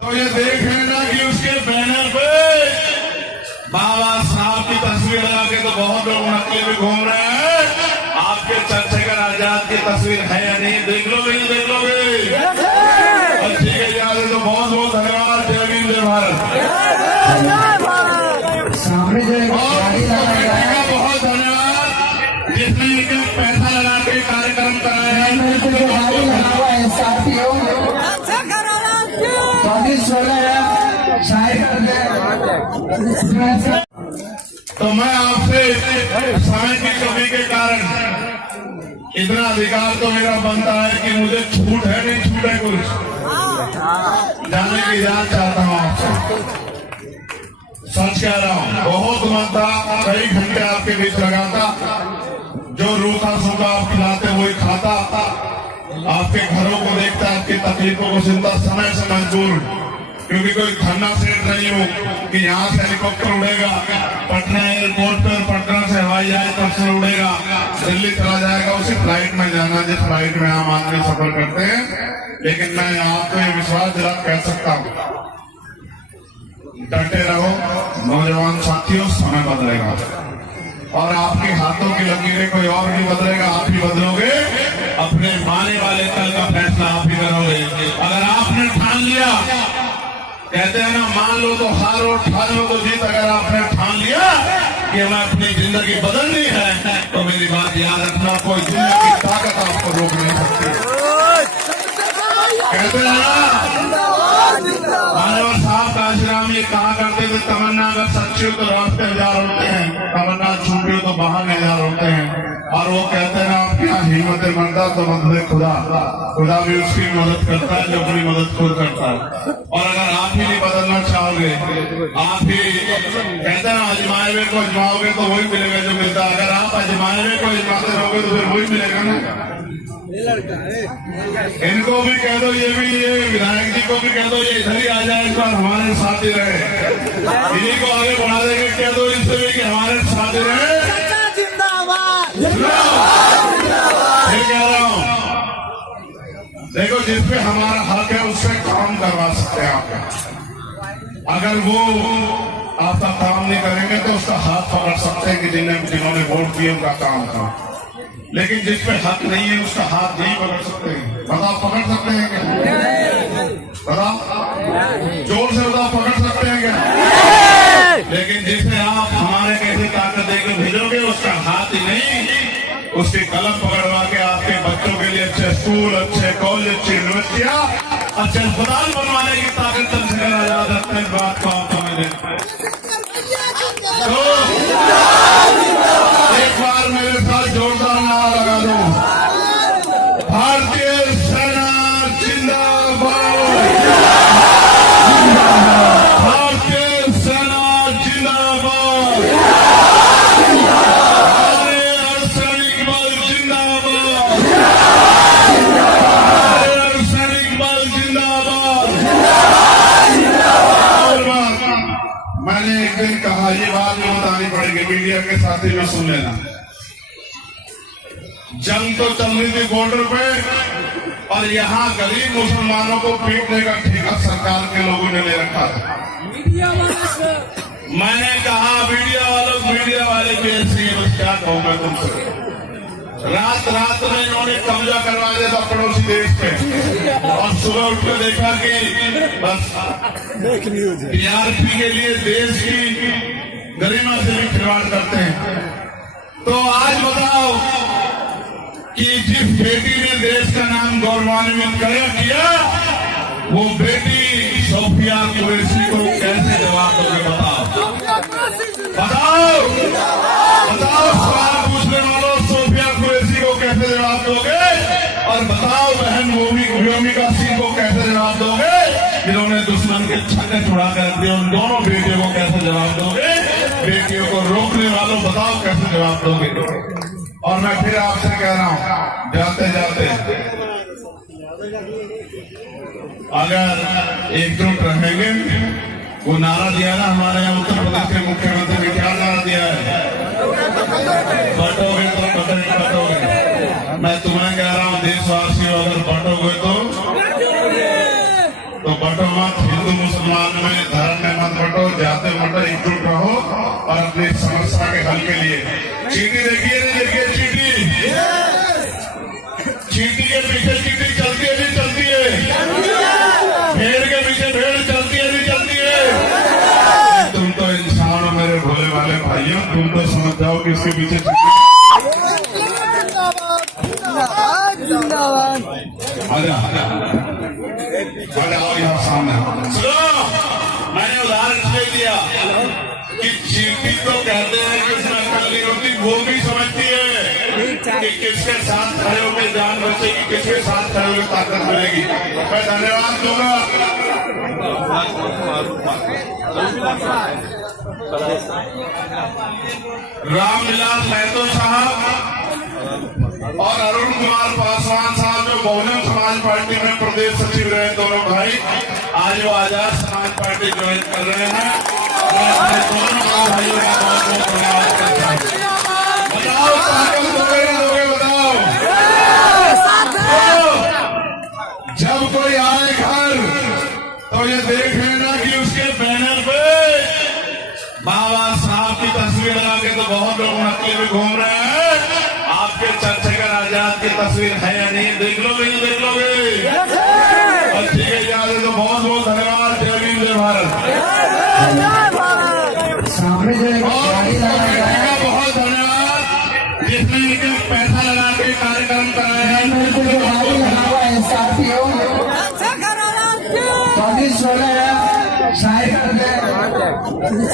तो ये देख लेना कि उसके बैनर पे बाबा साहब की तस्वीर लगा के तो बहुत लोग नकली भी घूम रहे हैं। आपके चंद्रशेखर आजाद की तस्वीर है या नहीं, देख लोगे नहीं देख लोगे। और ठीक है यार, तो बहुत बहुत धन्यवाद। जय भीम जय भारत। सामने जो बहुत धन्यवाद जिसने एक पैसा लगा के कार्यक्रम कराया है। तो मैं आपसे समय की कमी के कारण इतना अधिकार तो मेरा बनता है कि मुझे छूट है नहीं छूट है कुछ जानने की इजाजत चाहता हूँ आपसे। सच कह रहा हूँ, बहुत मन था, कई घंटे आपके बीच लगा था। जो रूखा सूखा आप खिलाते वही खाता, आपके घरों को देखता, आपकी तकलीफों को सुनता, समय से मजबूर, क्योंकि कोई धरना सेठ नहीं हो कि यहाँ से हेलीकॉप्टर उड़ेगा पटना एयरपोर्ट पर, पटना से हवाई जहाज तब से उड़ेगा, दिल्ली चला जाएगा, उसी फ्लाइट में जाना जिस फ्लाइट में आम आदमी सफर करते हैं। लेकिन मैं आपको ये विश्वास दिला कह सकता हूँ, डटे रहो नौजवान साथियों, समय बदलेगा और आपके हाथों की लकीरें कोई और नहीं बदलेगा, आप ही बदलोगे। अपने आने वाले कल का फैसला आप ही करोगे। अगर आपने ठान लिया, कहते हैं ना, मान लो तो हारो, ठान लो तो जीत। अगर आपने ठान लिया कि हमें अपनी जिंदगी बदलनी है, तो मेरी बात याद रखना, कोई दुनिया की ताकत आपको रोक नहीं सकती। कहते हैं ना, मानव साहब काशीराम ये कहा करते थे, तमन्ना अगर सच्ची हो तो रास्ते हजार होते हैं, तमन्ना झूठी हो तो बहाने हजार होते हैं। और वो कहते हैं ना, आपके यहाँ हिम्मत मरदा तो मदद खुदा, खुदा भी उसकी मदद करता है जो अपनी मदद खुद करता है। और अगर आप ही नहीं बदलना चाहोगे, आप ही कहते हैं आजमाए हुए को आजमाओगे तो वही मिलेगा जो मिलता है। अगर आप आजमाए हुए को आजमाते रहोगे तो फिर वही मिलेगा ना। इनको भी कह दो, ये भी, ये विधायक जी को भी कह दो, ये इधर ही आ जाए, इस बार हमारे साथ ही रहे। इन्हीं को आगे बढ़ा देंगे, कह दो इनसे भी कि हमारे साथ ही रहे। फिर कह रहा हूँ, देखो जिसपे हमारा हक है उससे काम करवा सकते हैं आप। अगर वो आपका काम नहीं करेंगे तो उसका हाथ पकड़ सकते हैं कि जिन्होंने वोट दिए उनका काम था। लेकिन जिस पे हक नहीं है उसका हाथ नहीं पकड़ सकते। बताओ पकड़ सकते हैं क्या? बताओ, जोर से बताओ, पकड़ सकते हैं क्या? लेकिन जिसे आप हमारे कैसे ताकत देकर भेजोगे उसका हाथ ही नहीं, उसकी कलम पकड़वा के आपके बच्चों के लिए अच्छे स्कूल, अच्छे कॉलेज, अच्छी यूनिवर्सिटियां, अच्छे अस्पताल बनवाने की ताकत चंद्रशेखर आजाद रखते हैं। बात को आप समझ लें। तो एक बार मेरे साथ जोरदार नारा लगा दो, भारतीय सेना जिंदाबाद, भारतीय सेना जिंदाबाद, हमारे अर्धसैनिक बल जिंदाबाद, हमारे अर्धसैनिक बल जिंदाबाद। और मैंने एक दिन कहा, ये बात भी बतानी पड़ेगी, मीडिया के साथी भी सुन लेना। जंग तो चल रही थी बॉर्डर पे और यहाँ गरीब मुसलमानों को पीटने का ठेका सरकार के लोगों ने ले रखा था। मैंने कहा मीडिया वाले भी ऐसे ही, बस क्या कहूँ मैं तुमसे। रात में इन्होंने कब्जा करवा दिया था पड़ोसी देश पे, और सुबह उठकर देखा कि बस टीआरपी के लिए देश की गरिमा से भी खिलवाड़ करते हैं। तो आज बताओ कि जिस बेटी ने देश का नाम गौरवान्वित किया, वो बेटी सोफिया कुरैशी को कैसे जवाब दोगे? बताओ सवाल पूछने वालों, सोफिया कुरैशी को कैसे जवाब दोगे? और बताओ बहन व्योमिका सिंह को कैसे जवाब दोगे, जिन्होंने दुश्मन के छक्के छुड़ा कर दिए? उन दोनों बेटियों को कैसे जवाब दोगे? बेटियों को रोकने वालों बताओ कैसे जवाब दोगे? और मैं फिर आपसे कह रहा हूं, जाते जाते अगर एकजुट रहेंगे, वो नारा दिया ना हमारे यहाँ उत्तर प्रदेश के मुख्यमंत्री ने, क्या नारा दिया है? बटोगे तो बटोगे। मैं तुम्हें कह रहा हूँ देशवासियों, अगर बटोगे तो बटो मत। हिंदू वर्तमान में धर्म में मत बटो, जाते बटो, एकजुट रहो और अपनी समस्या के हल के लिए चीटी देखिए, नहीं देखिए चीटी, चीटी के पीछे चीटी चलती है, नहीं चलती है, भेड़ के पीछे भेड़ चलती है, नहीं चलती है। तुम तो इंसान हो मेरे भोले वाले भाइयों, तुम तो समझ जाओ कि इसके पीछे आजा आओ यहाँ सामने। सुनो, मैंने उदाहरण दे दिया कि चीटी तो कहते हैं कि उसमें अकल नहीं होती, वो भी समझती है कि किसके साथ खड़े होकर जान बचेगी, किसके साथ खड़े होकर ताकत मिलेगी। मैं धन्यवाद दूंगा रामविलास महतो साहब और अरुण कुमार पासवान साहब, जो बहुजन समाज पार्टी में प्रदेश सचिव रहे, दोनों भाई आज वो आजाद समाज पार्टी ज्वाइन कर रहे हैं। मैं अपने दोनों भाइयों का बहुत बहुत धन्यवाद करता हूँ। बताओ ताकत दोगे ना दोगे, बताओ। जब कोई आए घर तो ये देख लेना कि उसके बैनर पे बाबा साहब की तस्वीर लगा के, तो बहुत लोग नकली में घूम रहे हैं, आपके चंद्रशेखर आजाद की तस्वीर है या नहीं, देख लोगे नहीं देख लोगे। ठीक है, याद है तो बहुत बहुत धन्यवाद। जय भीम, जय भारत। बहुत धन्यवाद जिसने इनके पैसा लगा के कार्यक्रम कराया है। शायद